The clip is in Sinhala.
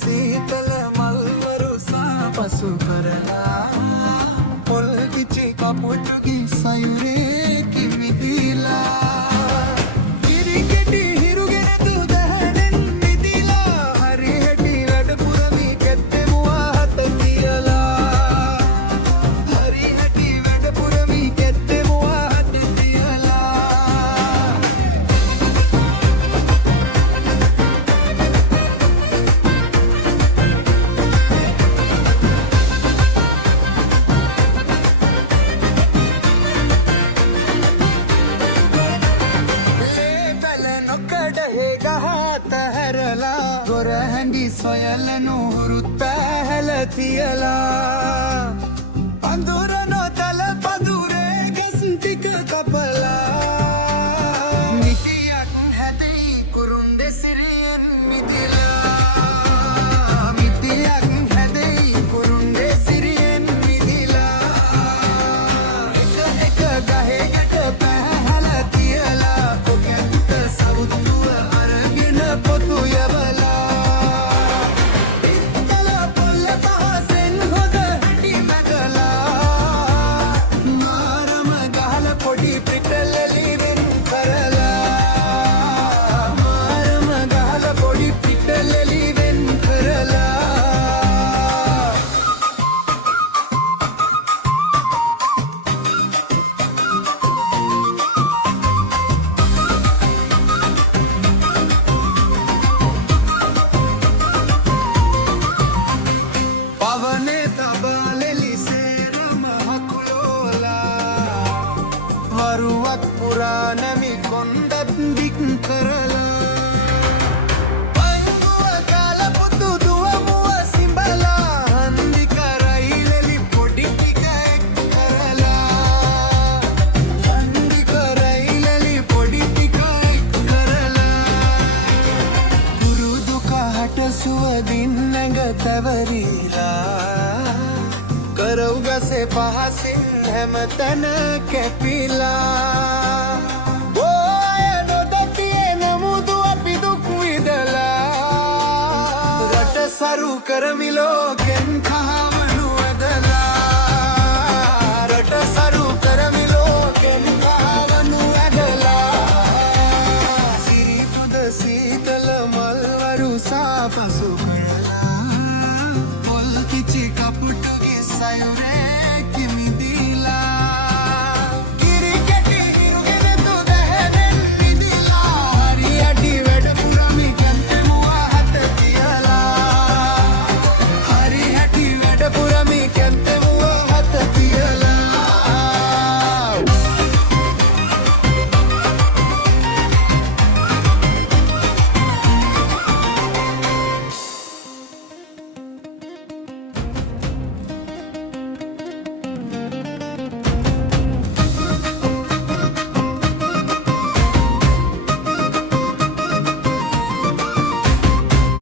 සීතල මල්වරු සාපසු කරලා පොල් කිචි කපුටුගේ සයුරේ කිමිදිලා කිරිකෙටි හිරුගෙන දුදහනෙන් මිදිලා හරි හැටි රට පුරවි කැත්තෙමුවා හත කියලා හරි හැටි වැඩ පුරවි කැත්තෙමුවා හත කියලා ගොරහැඳි සොයලනු හුරුත් පැහැල තියලා අඳුර නොතල පදුරේ ගස් ටික කපලා මිටියක් හැදෙයි කුරුන්ඩෙ සිරියෙන් මිදිලා මිටියක් හැදෙයි කුරුන්ඩෙ සිරියෙන් මිදිලා එක ගහේ යට පැහැල තියලා කොකැත්ත සවුත්තුව අරගෙන පොතු යවලා වරුවක් පුරා නැමි කොන්දත් දික් කරලා පංගුව කාලපුතු දුවමුව සිඹලා හන්දි කරයිලෙලි පොඩි ටික එක් කරලා හන්දි කරයිලෙලි පොඩි ටික එක් කරලා කුරුදු කහට සුවදින් නැඟ තැවරීලා කරවුගසේ පහසින් හැමතැන කැපිලා ඔය නොදැතියේ නමුදු අපි දුක් විඳලා රට සරු කරමි ලෝකෙන් කහවණු ඇදලා රට සරු කරමි ලෝකෙන් කහවණු ඇදලා සිරිපුද සීතල මල්වරු සාපසු